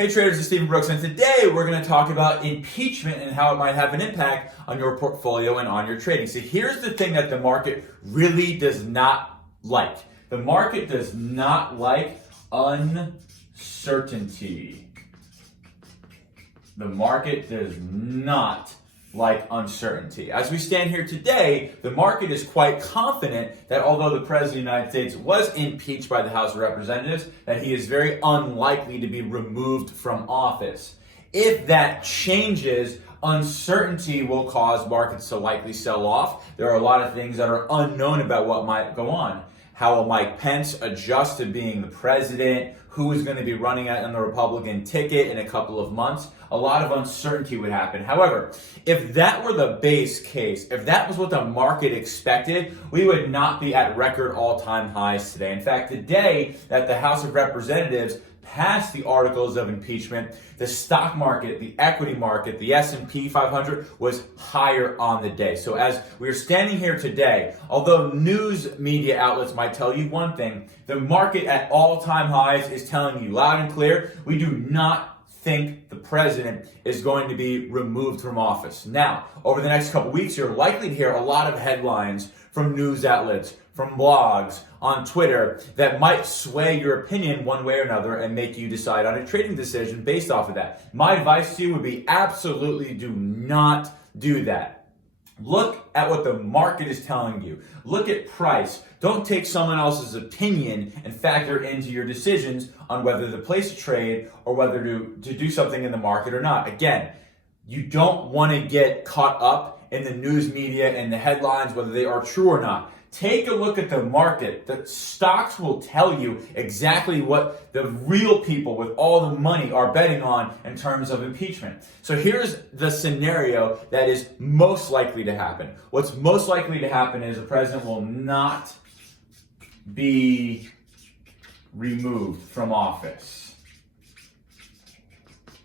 Hey traders, it's Stephen Brooks, and today we're going to talk about impeachment and how it might have an impact on your portfolio and on your trading. So here's the thing that the market really does not like. The market does not like uncertainty. The market does not like uncertainty. As we stand here today, the market is quite confident that although the President of the United States was impeached by the House of Representatives, that he is very unlikely to be removed from office. If that changes, uncertainty will cause markets to likely sell off. There are a lot of things that are unknown about what might go on. How will Mike Pence adjust to being the president? Who is going to be running on the Republican ticket in a couple of months? A lot of uncertainty would happen. However, if that were the base case, if that was what the market expected, we would not be at record all-time highs today. In fact, the day that the House of Representatives passed the articles of impeachment, the stock market, the equity market, the S&P 500 was higher on the day. So as we're standing here today, although news media outlets might tell you one thing, the market at all-time highs is telling you loud and clear, we do not think the president is going to be removed from office. Now, over the next couple weeks, you're likely to hear a lot of headlines from news outlets, from blogs, on Twitter that might sway your opinion one way or another and make you decide on a trading decision based off of that. My advice to you would be absolutely do not do that. Look at what the market is telling you. Look at price. Don't take someone else's opinion and factor into your decisions on whether to place a trade or whether to do something in the market or not. Again, you don't want to get caught up in the news media and the headlines, whether they are true or not. Take a look at the market. The stocks will tell you exactly what the real people with all the money are betting on in terms of impeachment. So here's the scenario that is most likely to happen. What's most likely to happen is the president will not be removed from office.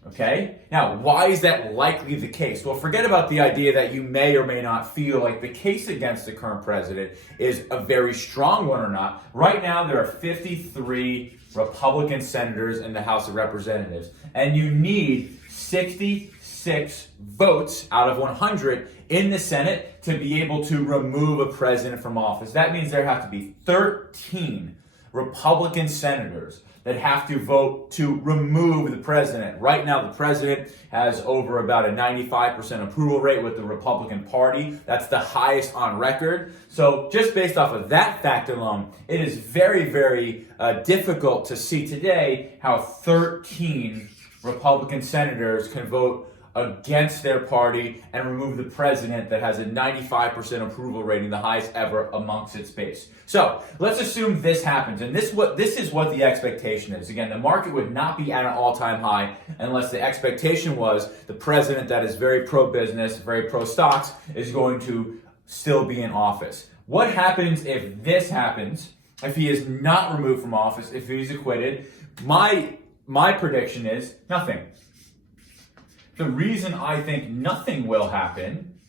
Okay? Now, why is that likely the case? Well, forget about the idea that you may or may not feel like the case against the current president is a very strong one or not. Right now, there are 53 Republican senators in the House of Representatives, and you need 66 votes out of 100 in the Senate to be able to remove a president from office. That means there have to be 13 Republican senators that have to vote to remove the president. Right now, the president has over about a 95% approval rate with the Republican Party. That's the highest on record. So just based off of that fact alone, it is very, very difficult to see today how 13 Republican senators can vote against their party and remove the president that has a 95% approval rating, the highest ever amongst its base. So let's assume this happens, and this is what the expectation is. Again, the market would not be at an all-time high unless the expectation was the president that is very pro-business, very pro-stocks, is going to still be in office. What happens if this happens, if he is not removed from office, if he's acquitted? My prediction is nothing. The reason I think nothing will happen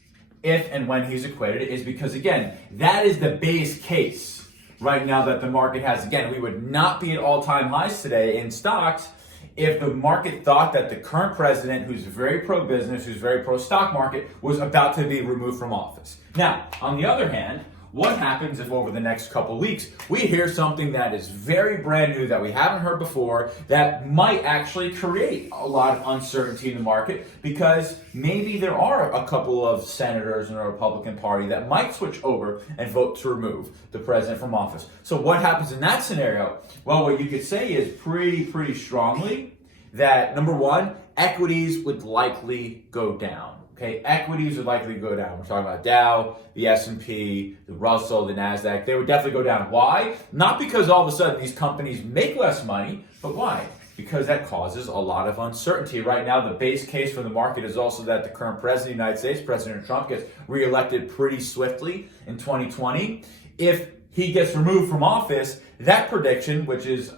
if and when he's acquitted is because, again, that is the base case right now that the market has. Again, we would not be at all-time highs today in stocks if the market thought that the current president, who's very pro-business, who's very pro-stock market, was about to be removed from office. Now, on the other hand, what happens if over the next couple weeks we hear something that is very brand new that we haven't heard before that might actually create a lot of uncertainty in the market because maybe there are a couple of senators in the Republican Party that might switch over and vote to remove the president from office. So what happens in that scenario? Well, what you could say is pretty strongly that, number one, equities would likely go down. Okay, equities would likely go down. We're talking about Dow, the S&P, the Russell, the NASDAQ. They would definitely go down. Why? Not because all of a sudden these companies make less money, but why? Because that causes a lot of uncertainty. Right now, the base case for the market is also that the current president of the United States, President Trump, gets reelected pretty swiftly in 2020. If he gets removed from office, that prediction, which is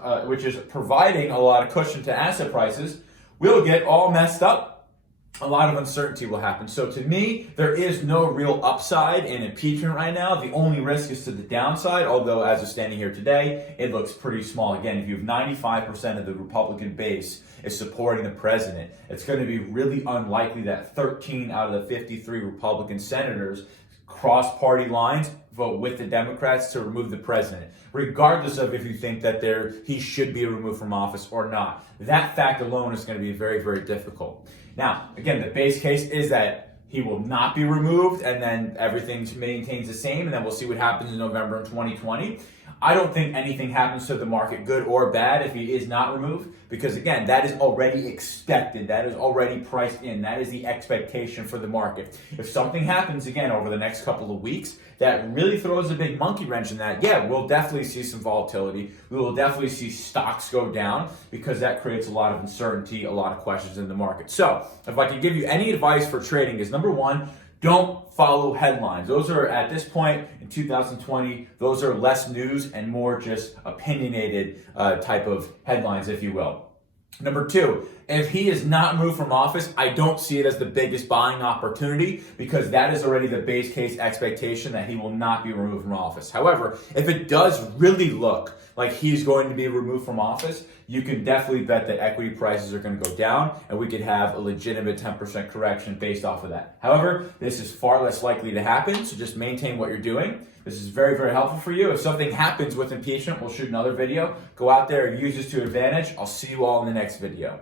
providing a lot of cushion to asset prices, will get all messed up. a lot of uncertainty will happen. So to me, there is no real upside in impeachment right now. The only risk is to the downside, although as we're standing here today, it looks pretty small. Again, if you have 95% of the Republican base is supporting the president, it's going to be really unlikely that 13 out of the 53 Republican senators cross party lines vote with the Democrats to remove the president, regardless of if you think that he should be removed from office or not. That fact alone is going to be very, very difficult. Now, again, the base case is that he will not be removed and then everything maintains the same, and then we'll see what happens in November of 2020. I don't think anything happens to the market, good or bad, if he is not removed, because again, that is already expected. That is already priced in. That is the expectation for the market. If something happens again over the next couple of weeks that really throws a big monkey wrench in that, yeah, we'll definitely see some volatility. We will definitely see stocks go down because that creates a lot of uncertainty, a lot of questions in the market. So if I could give you any advice for trading is, number one, don't follow headlines. Those are, at this point in 2020, those are less news and more just opinionated type of headlines, if you will. Number two, if he is not moved from office, I don't see it as the biggest buying opportunity because that is already the base case expectation that he will not be removed from office. However, if it does really look like he's going to be removed from office, you can definitely bet that equity prices are going to go down and we could have a legitimate 10% correction based off of that. However, this is far less likely to happen, so just maintain what you're doing. This is very, very helpful for you. If something happens with impeachment, we'll shoot another video. Go out there and use this to advantage. I'll see you all in the next video.